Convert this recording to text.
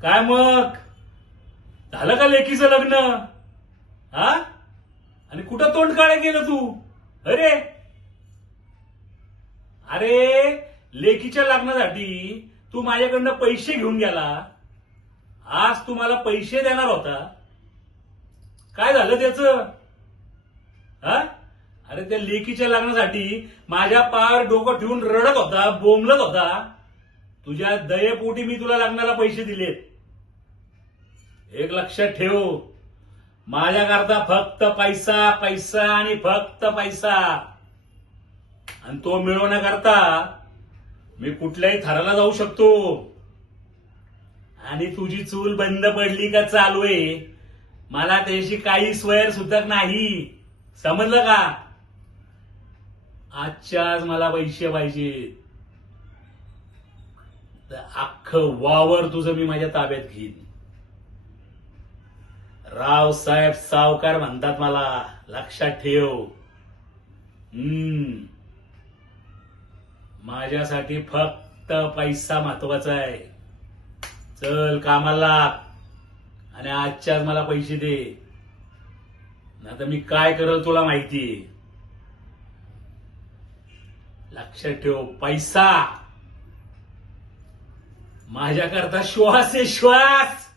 काय मग झालं का लेकीचं लग्न? हा? आणि कुठं तोंड काळे गेलं तू? अरे अरे लेकीच्या लग्नासाठी तू माझ्याकडनं पैसे घेऊन गेला. आज तू मला पैसे देणार होता. काय झालं त्याचं? हा? अरे त्या लेकीच्या लग्नासाठी माझ्या पार डोकं ठेवून रडत होता, बोंबलत होता. तुझ्या दयेपोटी मी तुला लग्नाला पैसे दिलेत. एक लक्षात ठेव, माझ्याकरता फक्त पैसा पैसा आणि फक्त पैसा. आणि तो मिळवण्याकरता मी कुठल्याही थराला जाऊ शकतो. आणि तुझी चूल बंद पडली का चालू आहे, मला त्याची काही स्वैर सुद्धा नाही. समजलं का? आजच्या आज मला पैसे पाहिजे. तर अख्खं वावर तुझं मी माझ्या ताब्यात घेईन. रावसाहेब सावकार म्हणतात मला, लक्षात ठेव. माझ्यासाठी फक्त पैसा महत्वाचा आहे. चल कामाला लाग आणि आजच्याच मला पैसे दे, नाही तर मी काय करल तुला माहितीये. लक्षात ठेव, पैसा माझ्याकरता श्वास आहे, श्वास.